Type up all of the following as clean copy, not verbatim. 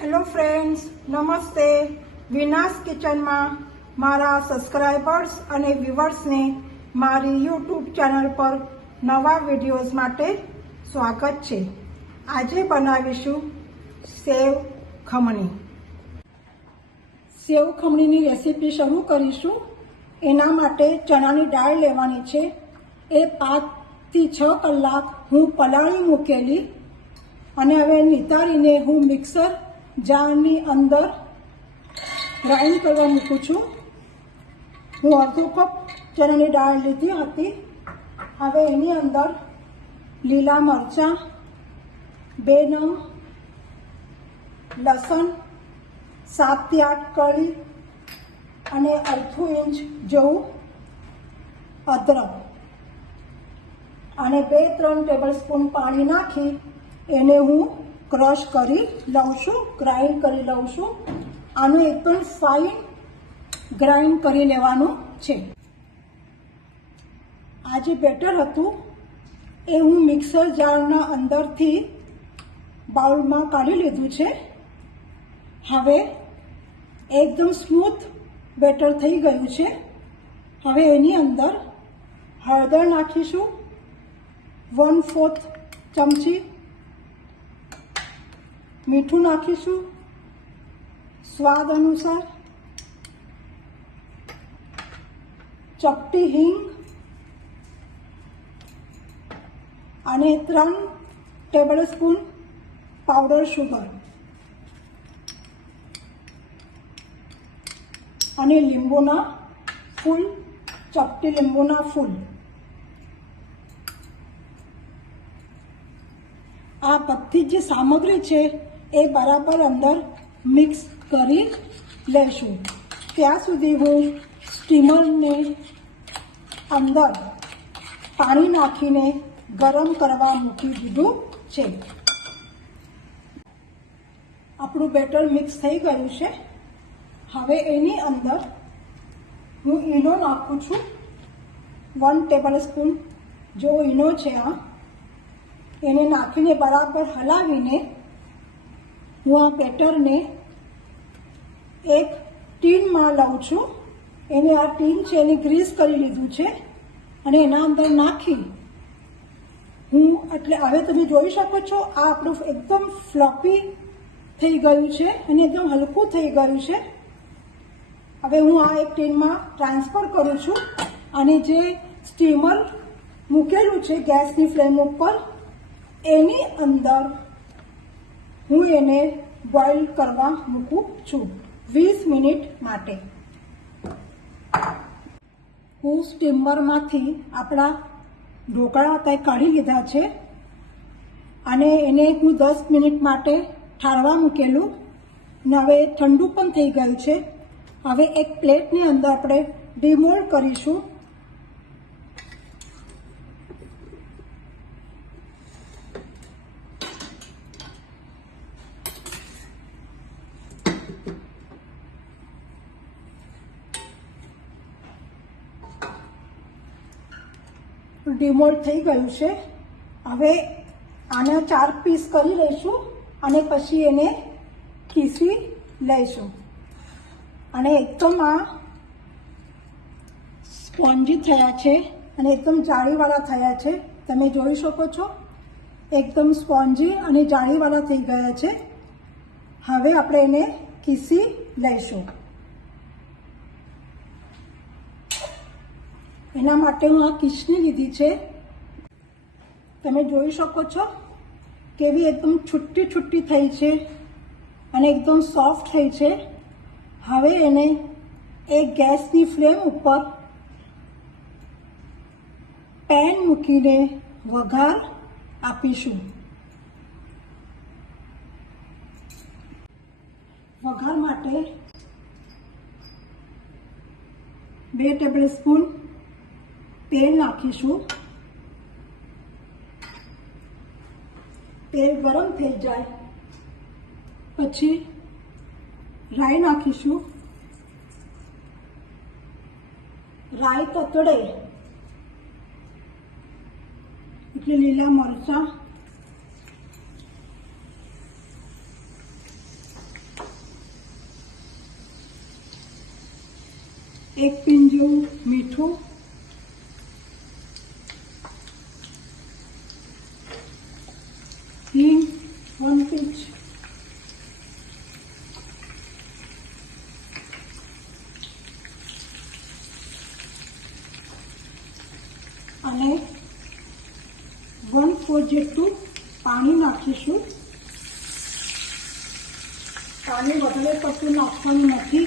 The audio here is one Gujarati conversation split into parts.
હેલો ફ્રેન્ડ્સ, નમસ્તે. વિનાસ કિચનમાં મારા સબસ્ક્રાઈબર્સ અને વ્યુઅર્સને મારી યુટ્યુબ ચેનલ પર નવા વિડીયોઝ માટે સ્વાગત છે. આજે બનાવીશું સેવ ખમણી. સેવ ખમણીની રેસીપી શરૂ કરીશું. એના માટે ચણાની દાળ લેવાની છે. એ 5 થી 6 કલાક હું પલાળી મૂકેલી અને હવે નિતારીને હું મિક્સર જારની અંદર ગ્રાઇન્ડ કરવા મૂકું છું. હું અડધો કપ ચણાની દાળ લીધી હતી. હવે એની અંદર લીલા મરચાં, 2 નંગ લસણ, 7 થી 8 કળી અને અડધું ઇંચ જેવું અદરક અને 2-3 ટેબલ સ્પૂન પાણી નાખી એને હું ક્રશ કરી લઉં છું, ગ્રાઇન્ડ કરી લઉં છું. આનું એકદમ ફાઇન ગ્રાઇન્ડ કરી લેવાનું છે. આ જે બેટર હતું એ હું મિક્સર જારના અંદરથી બાઉલમાં કાઢી લીધું છે. હવે એકદમ સ્મૂથ બેટર થઈ ગયું છે. હવે એની અંદર હળદર નાખીશું, 1/4 ચમચી મીઠું નાખીશું, સ્વાદ અનુસાર ચપટી હિંગ અને 3 ટેબલ સ્પૂન પાવડર શુગર અને લીંબુના ફૂલ, ચપટી લીંબુના ફૂલ. આ બધી જે સામગ્રી છે એ બરાબર અંદર મિક્સ કરી લઈશું. ત્યાં સુધી હું સ્ટીમરને અંદર પાણી નાખીને ગરમ કરવા મૂકી દીધું છે. આપણું બેટર મિક્સ થઈ ગયું છે. હવે એની અંદર હું ઈનો નાખું છું. 1 ટેબલ સ્પૂન જો ઈનો છે આ, એને નાખીને બરાબર હલાવીને હું આ બેટરને એક ટીનમાં લઉં છું. એને આ ટીન છે એને ગ્રીસ કરી લીધું છે અને એના અંદર નાખી હું એટલે હવે તમે જોઈ શકો છો આ આપણું એકદમ ફ્લફી થઈ ગયું છે અને એકદમ હલકું થઈ ગયું છે. હવે હું આ એક ટીનમાં ટ્રાન્સફર કરું છું અને જે સ્ટીમર મૂકેલું છે ગેસની ફ્લેમ ઉપર એની અંદર હું એને બોઇલ કરવા મૂકું છું 20 મિનિટ માટે. હું સ્ટીમરમાંથી આપણા ઢોકળા કંઈ કાઢી લીધા છે અને એને હું 10 મિનિટ માટે ઠારવા મૂકેલું અને હવે ઠંડુ પણ થઈ ગયું છે. હવે એક પ્લેટની અંદર આપણે ડિમોલ્ડ કરીશું. ડિમોલ્ડ થઈ ગયું છે. હવે આના 4 પીસ કરી લઈશું અને પછી એને ખીસી લઈશું અને એકદમ આ સ્પોન્જી થયા છે અને એકદમ જાળીવાળા થયા છે. તમે જોઈ શકો છો એકદમ સ્પોન્જી અને જાળીવાળા થઈ ગયા છે. હવે આપણે એને ખીસી લઈશું. એના માટે હું આ ખીસણી લીધી છે. તમે જોઈ શકો છો કેવી એકદમ છુટ્ટી છુટ્ટી થઈ છે અને એકદમ સોફ્ટ થઈ છે. હવે એને એક ગેસની ફ્લેમ ઉપર પેન મૂકીને વઘાર આપીશું. વઘાર માટે 2 ટેબલ સ્પૂન તેલ નાખીશું. તેલ ગરમ થઈ જાય પછી રાઈ નાખીશું. રાઈ તતડે એટલે લીલા મરચાં 1 પિંચ જેવું મીઠું, હિંગ 1 પિંચ, અને 1/4 જેટલું પાણી નાખીશું. પાણી વધારે પડતું નાખવાનું નથી.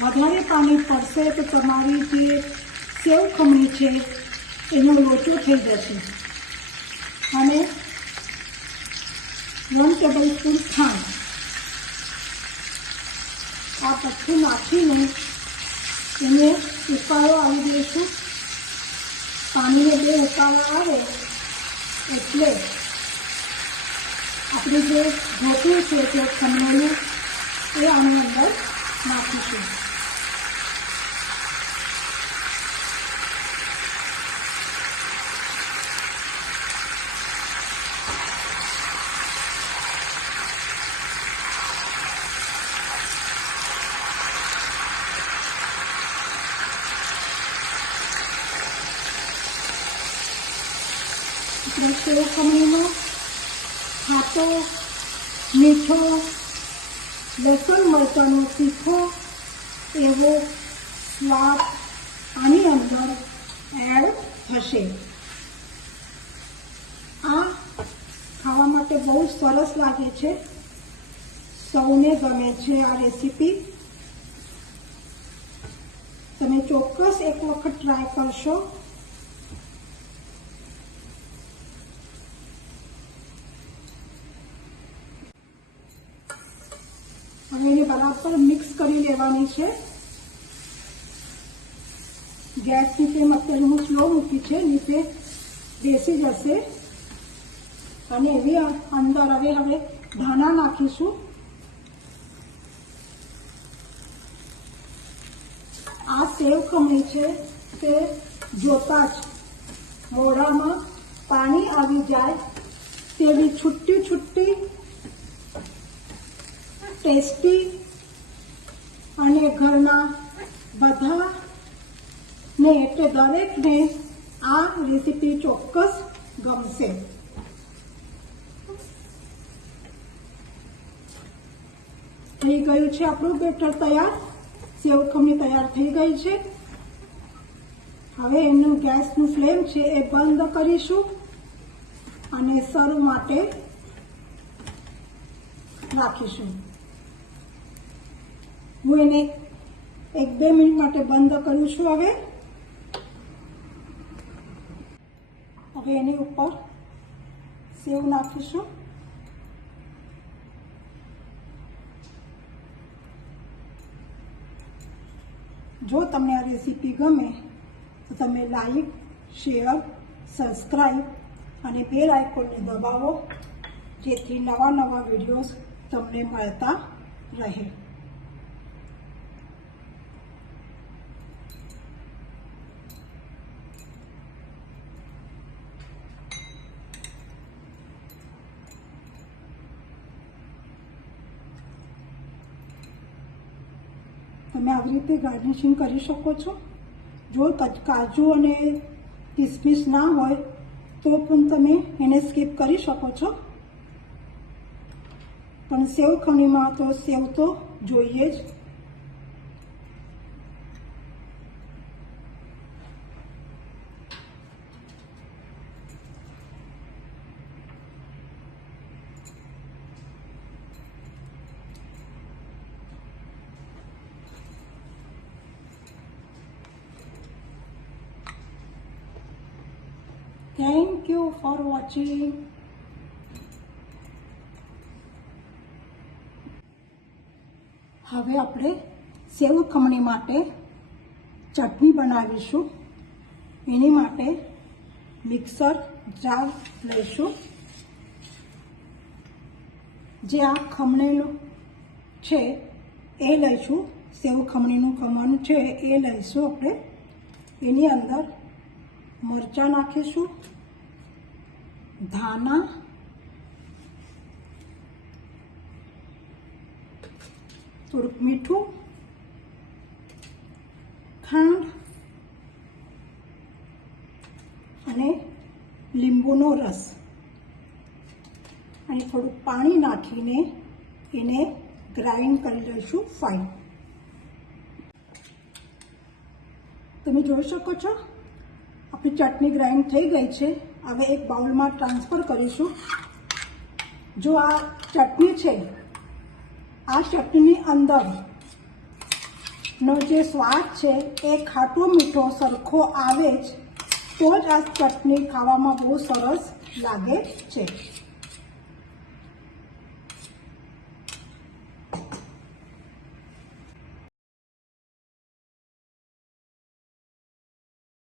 વધારે પાણી પડશે તો તમારી જે સેવ ખમણી છે એનો લોચો થઈ જશે. અને 1 ટેબલસ્પૂન ખાંડ આ બધું નાખીને એને ઉકાળો આવી દઈશું. પાણીને 2 ઉકાળા આવે એટલે આપણે જે ઢોકળું છે તે ખમણેલું એ આની અંદર નાખીશું. આપણે સેવ ખમણીનો ખાટો, મીઠો, લસણ મરચાંનો તીખો એવો સ્વાદ આની અંદર એડ થશે. આ ખાવા માટે બહુ સરસ લાગે છે. સૌને ગમે છે આ રેસીપી. તમે ચોક્કસ એક વખત ટ્રાય કરશો. હવે એને બરાબર મિક્સ કરી લેવાની છે. ગેસની ફ્લેમ અત્યારે હું સ્લો મૂકી છે, નીચે બેસી જશે. અને એવી અંદર હવે ધાણા નાખીશું. આ સેવ ખમણી છે તે જોતા જ મોઢામાં પાણી આવી જાય તેવી છુટ્ટી છુટ્ટી, ટેસ્ટી અને ઘરના બધાને એટલે દરેકને આ રેસીપી ચોક્કસ ગમશે. થઈ ગયું છે આપણું બેટર તૈયાર. સેવ ખમણી તૈયાર થઈ ગઈ છે. હવે એનું ગેસનું ફ્લેમ છે એ બંધ કરીશું અને સર્વ માટે રાખીશું. હું એને 1-2 મિનિટ માટે બંધ કરું છું. હવે એની ઉપર સેવ નાખીશું. જો તમને આ રેસીપી ગમે તો તમે લાઈક, શેર, સબસ્ક્રાઈબ અને બેલ આઇકોનને દબાવો, જેથી નવા નવા વિડીયોઝ તમને મળતા રહે. તમે આવી રીતે ગાર્નિશિંગ કરી શકો છો. જો કાજુ અને કિસમિસ ના હોય તો પણ તમે એને સ્કીપ કરી શકો છો. પણ સેવ ખમણીમાં તો સેવ તો જોઈએ જ. Thank you for watching. હવે આપણે સેવ ખમણી માટે ચટણી બનાવીશું. એની માટે મિક્સર જાર લઈશું. જે આ ખમણીનું છે એ લઈશું. સેવ ખમણીનું ખમણ છે એ લઈશું આપણે. એની અંદર મરચાં નાખીશું, ધાણા, થોડુંક મીઠું, ખાંડ અને લીંબુનો રસ અને થોડું પાણી નાખીને એને ગ્રાઇન્ડ કરી લઈશું ફાઇન. તમે જોઈ શકો છો આપણી ચટણી ગ્રાઇન્ડ થઈ ગઈ છે. હવે એક બાઉલમાં ટ્રાન્સફર કરીશું. જો આ ચટણી છે, આ ચટણીની અંદરનો જે સ્વાદ છે એ ખાટો મીઠો સરખો આવે જ તો જ આ ચટણી ખાવામાં બહુ સરસ લાગે છે.